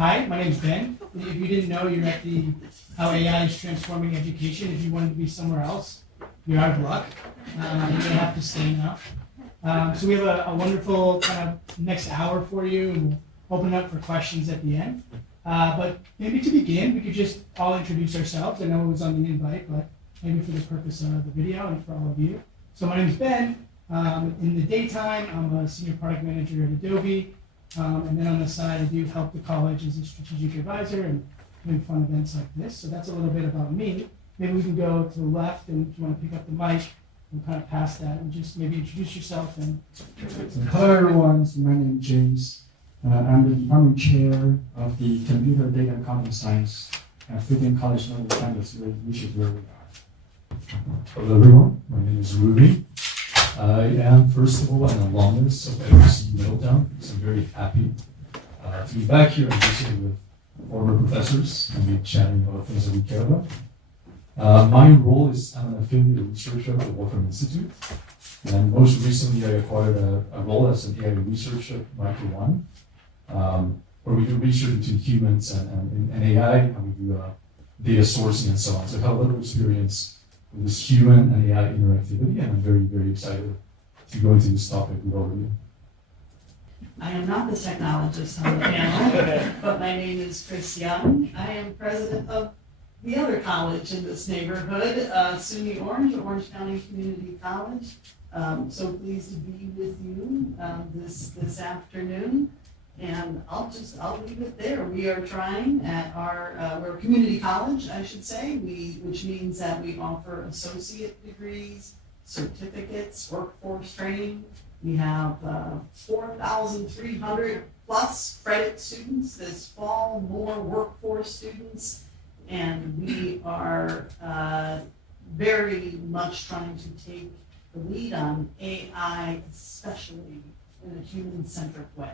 Hi, my name's Ben. If you didn't know, you're at the How AI is Transforming Education. If you wanted to be somewhere else, you're out of luck. You're gonna have to stay now. So we have a wonderful kind of next hour for you, and we'll open up for questions at the end. But maybe to begin, we could just all introduce ourselves. I know it was on the invite, but maybe for the purpose of the video and for all of you. So my name is Ben. In the daytime, I'm a senior product manager at Adobe. And then on the side, I do help the college as a strategic advisor and doing fun events like this. So that's a little bit about me. Maybe we can go to the left, and if you want to pick up the mic, and kind of pass that, and just maybe introduce yourself. And hello everyone, so my name is James. I'm the department chair of the Computer Data and Content Science at Freaking College Level campus, which is where we are. Hello everyone, my name is Ruby. I am, first of all, an alumnus of FUC Middletown, so I'm very happy to be back here and visiting with former professors and be chatting about things that we care about. My role is I'm an affiliate researcher at the Wolfram Institute, and most recently I acquired a role as an AI researcher at Micro One, where we do research into humans and AI, and we do data sourcing and so on. So I have a lot of experience with this human and AI interactivity, and I'm very, very excited to go into this topic with all of you. I am not the technologist on the panel, but my name is Chris Young. I am president of the other college in this neighborhood, SUNY Orange, Orange County Community College. So pleased to be with you this afternoon. And I'll leave it there. We are trying at we're a community college, I should say, which means that we offer associate degrees, certificates, workforce training. We have 4,300 plus credit students this fall, more workforce students, and we are very much trying to take the lead on AI, especially in a human-centric way.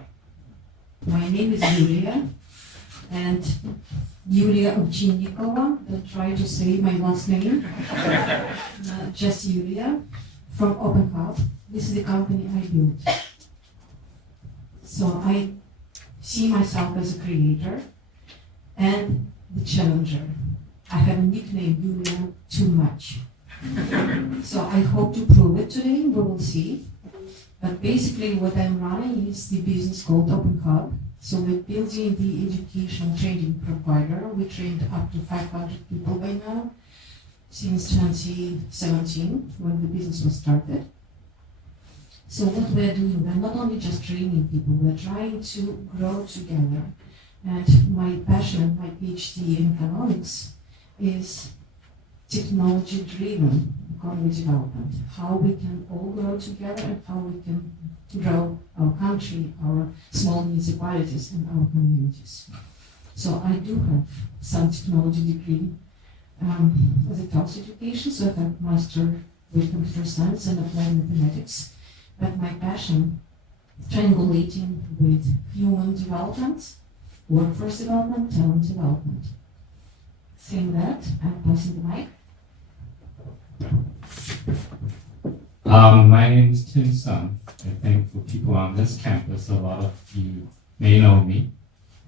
My name is Yulia, and Yulia Ovchinnikova. Don't try to say my last name. Just Yulia from Open Hub. This is the company I built. So I see myself as a creator and the challenger. I have a nickname, Yulia Too Much. So I hope to prove it today. We will see. But basically what I'm running is the business called Open Hub. So we're building the educational training provider. We trained up to 500 people by now since 2017 when the business was started. So what we're doing, we're not only just training people, we're trying to grow together. And my passion, my PhD in economics is technology-driven economy development, how we can all grow together and how we can grow our country, our small municipalities and our communities. So I do have some technology degree as a health education, so I have master with computer science and applied mathematics, but my passion triangulating with human development, workforce development, talent development. Saying that, I'm passing the mic. My name is Tim Sun. I think for people on this campus, a lot of you may know me.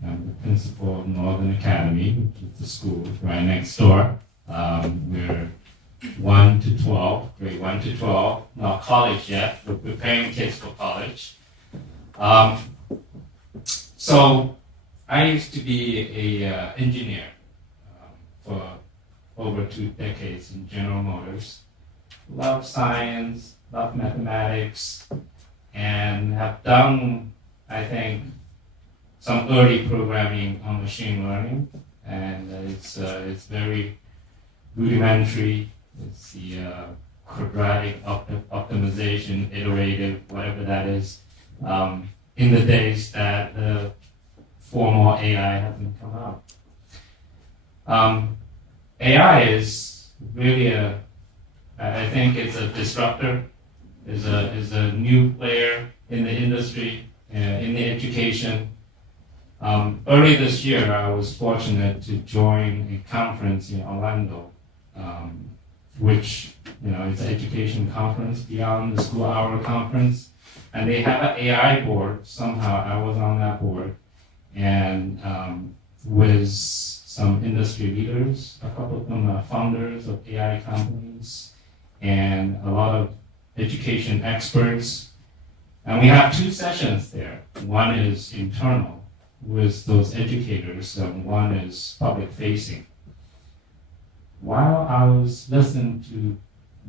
I'm the principal of Northern Academy, which is the school right next door. We're 1 to 12, grade 1 to 12, not college yet. We're preparing kids for college. So I used to be an engineer for over 2 decades in General Motors. Love science, love mathematics, and have done, I think, some early programming on machine learning, and it's very rudimentary. It's the quadratic optimization, iterative, whatever that is, in the days that the formal AI hasn't come out. AI is really I think it's a disruptor, is a new player in the industry, in the education. Early this year, I was fortunate to join a conference in Orlando, which is an education conference beyond the school hour conference, and they have an AI board. Somehow I was on that board, and with some industry leaders. A couple of them are founders of AI companies, and a lot of education experts. And we have 2 sessions there. One is internal with those educators, and one is public facing. While I was listening to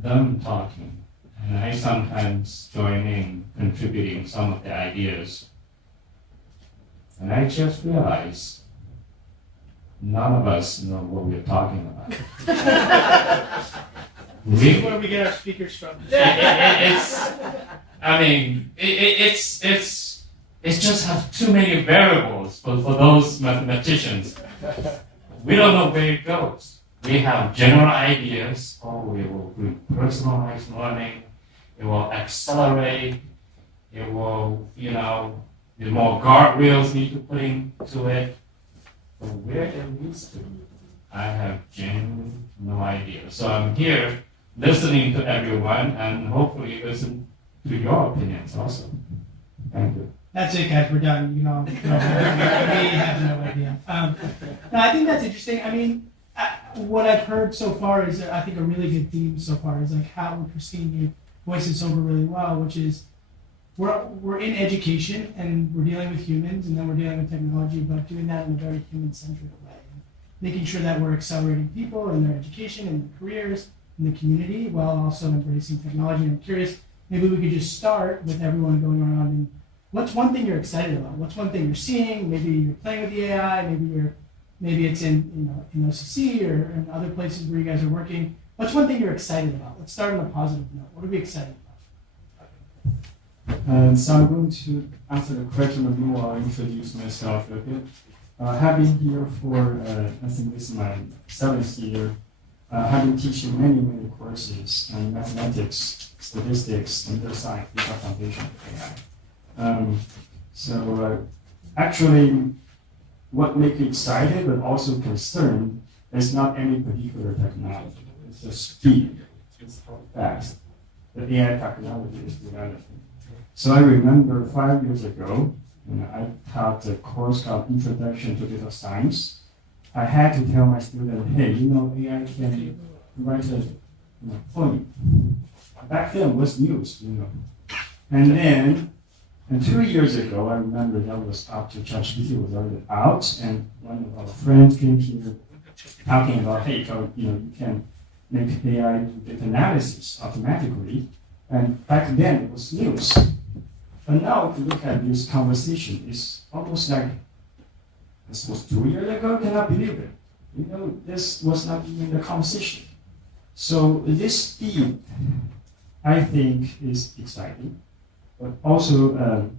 them talking, and I sometimes join in contributing some of the ideas, and I just realized none of us know what we're talking about. This is where we get our speakers from. It's just have too many variables for those mathematicians. We don't know where it goes. We have general ideas, we will do personalized learning, it will accelerate, it will, the more guardrails need to put into it. But where it leads to, I have genuinely no idea. So I'm here listening to everyone and hopefully listen to your opinions also. Thank you. That's it, guys. We're done. We have no idea. No, I think that's interesting. I mean, what I've heard so far is, I think, a really good theme so far is like how Christine, you voiced this over really well, which is we're in education and we're dealing with humans and then we're dealing with technology, but doing that in a very human-centric way. Making sure that we're accelerating people in their education and their careers in the community while also embracing technology. And I'm curious, maybe we could just start with everyone going around and what's one thing you're excited about? What's one thing you're seeing? Maybe you're playing with the AI, maybe it's in OCC or in other places where you guys are working. What's one thing you're excited about? Let's start on a positive note. What are we excited about? So I'm going to answer the question of you. I'll introduce myself a bit. I've been here for, I think this is my 7th year. I've been teaching many courses on mathematics, statistics, computer science, data foundation of AI. Actually, what makes me excited but also concerned is not any particular technology. It's the speed. It's how fast the AI technology is developing. So I remember 5 years ago, when I taught a course called Introduction to Data Science. I had to tell my student, hey, AI can write a poem. Back then it was news, And then, 2 years ago, I remember that was after ChatGPT was already out, and one of our friends came here talking about, hey, you can make AI do data analysis automatically. And back then it was news. But now, if you look at this conversation, it's almost like this was 2 years ago. I cannot believe it. This was not even the conversation. So this speed, I think, is exciting, but also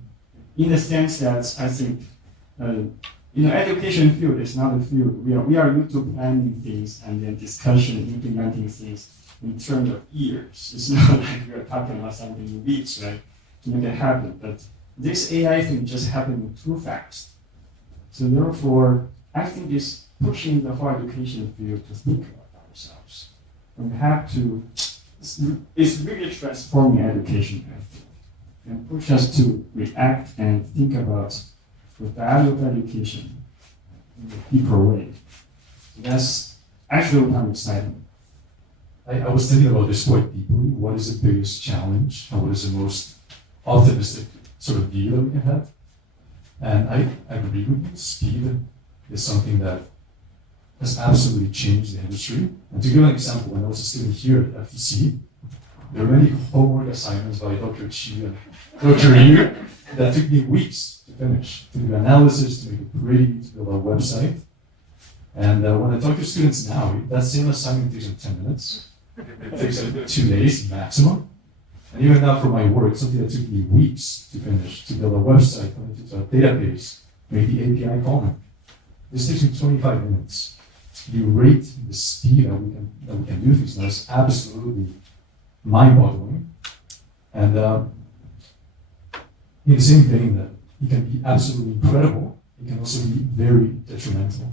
in the sense that I think, education field is not a field. We are used to planning things and then discussion, implementing things in terms of years. It's not like we are talking about something in weeks, right, to make it happen. But this AI thing just happening too fast. So therefore, I think it's pushing the whole education field to think about ourselves. We have to, it's really transforming education, I think, and push us to react and think about the value of education in a deeper way. That's actually what I'm excited. I was thinking about this quite deeply. What is the biggest challenge, and what is the most optimistic sort of view that we can have? And I agree with you. Speed is something that has absolutely changed the industry. And to give an example, when I was a student here at FTC, there were many homework assignments by Dr. Chi and Dr. Yu that took me weeks to finish, to do analysis, to make it pretty, to build a website. And when I talk to students now, that same assignment takes them 10 minutes. It takes them 2 days maximum. And even now for my work, something that took me weeks to finish, to build a website, connect it to a database, make the API call. This takes me 25 minutes. The rate, the speed that we can do things now is absolutely mind-boggling. And in the same vein that it can be absolutely incredible, it can also be very detrimental.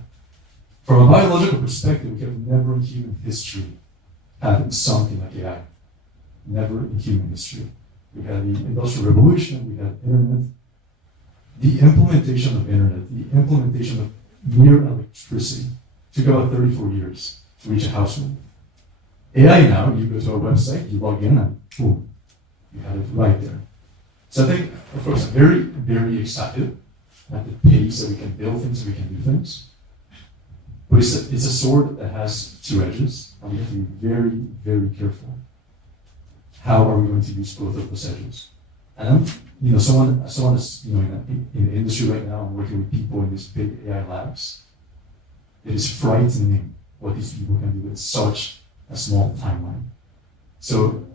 From a biological perspective, we have never in human history had something like AI. Never in human history. We had the Industrial Revolution, we had internet, the implementation of internet, the implementation of mere electricity took about 34 years to reach a household. AI now, you go to our website, you log in, and boom, you have it right there. So I think, of course, I'm very, very excited at the pace that we can build things, we can do things. But it's a sword that has two edges, and we have to be very, very careful. How are we going to use both of those edges? And someone is, in the industry right now, I'm working with people in these big AI labs. It is frightening what these people can do with such a small timeline. So,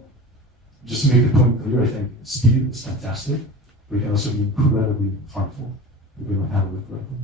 just to make the point clear, I think speed is fantastic, but it can also be incredibly harmful if we don't handle it correctly.